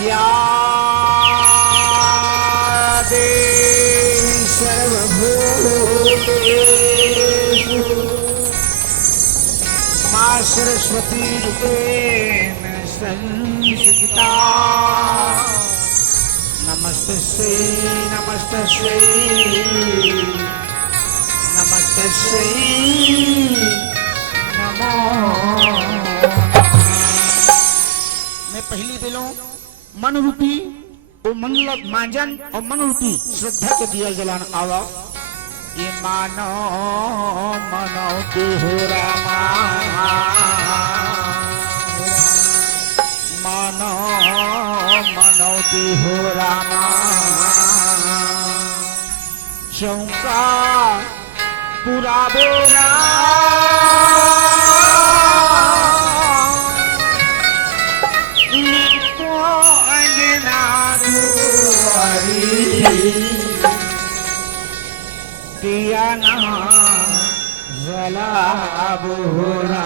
या देवी सर्वभूतेषु मां सरस्वती रूपेण संस्थिता नमस्तस्यै नमस्तस्यै नमस्तस्यै नमो मैं पहली दिलों मन रूपी वो मन मांजन और मन रूपी श्रद्धा के दिया जलान आवा ये मानो मनो हो रामा मानो मनो हो रामा चौका पूरा बोरा दिया ना जला बोरा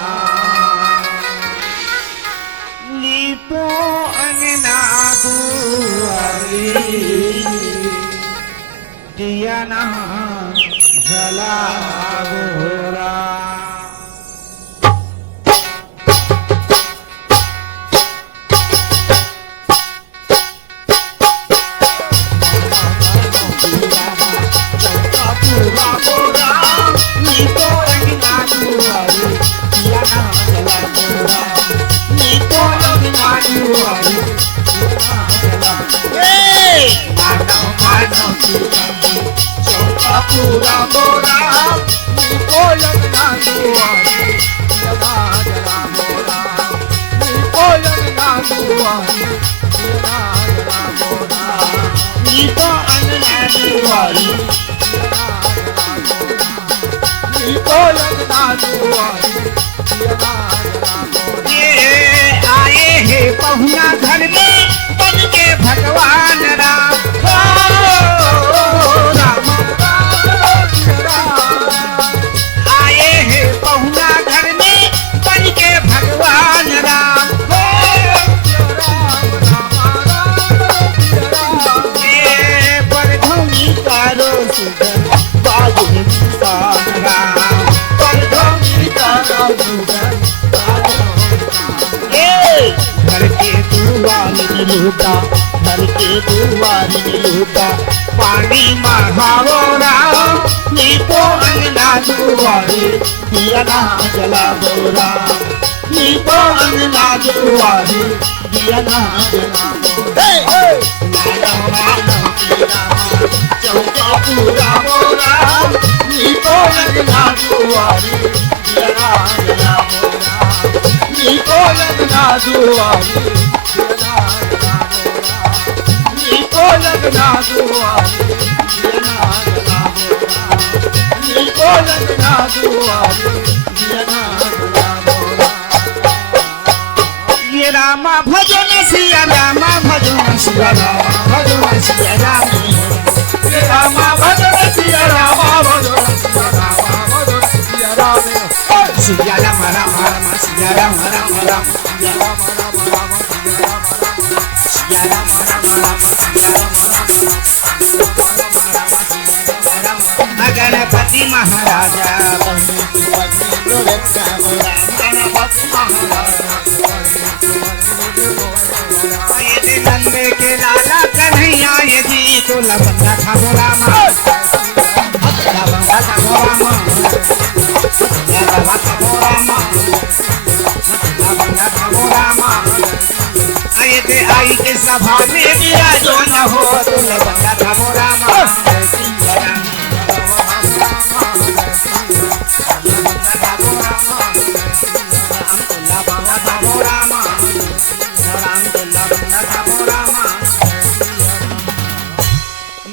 लीपो अंगना दुआरी दिया ना जला बोरा पूरा बोरा कोलम ना दुआरी जला जला बोरा कोलम ना दुआरी जला जला बोरा नी तो अन्ना दुआरी जला जला बोरा नी कोलम ना दुआरी जला जला बोरा ये आए हैं पहुना घर में बन के भगवान राम लूटा घर के दुआर लूटा पानी महावो राम नीपो अंगना दुआरे दिया ना जला बोरा नीपो अंगना दुआरे दिया ना जला बोरा चौका पूरा बोरा नीपो अंगना दुआरे दिया ना जला बोरा नीपो अंगना दुआरे लगना दुआरी दिया जला बोरा नीको लगना दुआरी दिया जला बोरा ये रामा भजन सिया रामा भजन सिया रामा भजन सिया राम ये रामा भजन सिया रामा भजन सिया रामा भजन सिया राम सिया राम राम राम सिया राम राम राम सिया राम राम राम सिया राम राम राम गणपति महाराजा गणपति नंदे के लाला कन्हैया ये जी तो लबंगा था बोला माँ लबंगा था बोला माँ लबंगा था बोला माँ लबंगा था बोला माँ आये थे आई के सभा में दिया जो न हो तो लबंगा था बोला माँ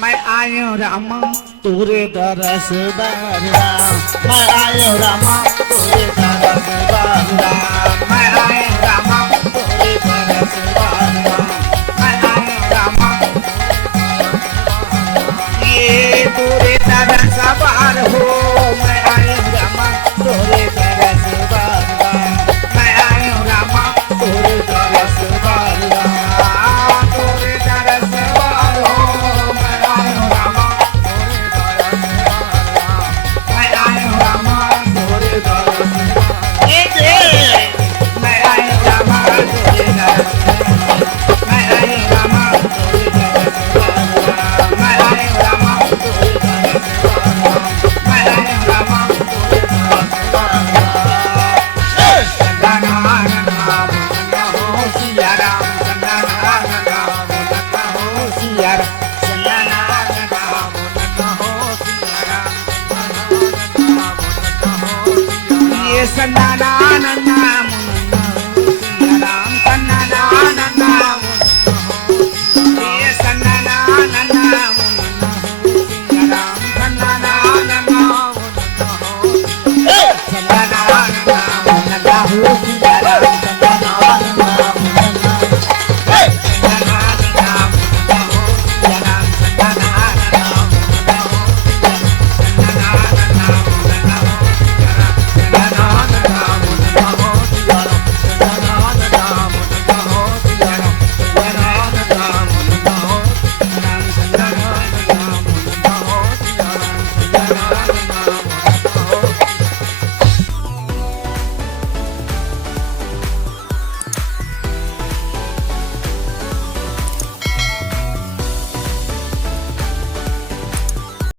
मैं आयो रामा तुरे दरस बारा मैं आयो रामा तुरे दरस बारा मैं आयो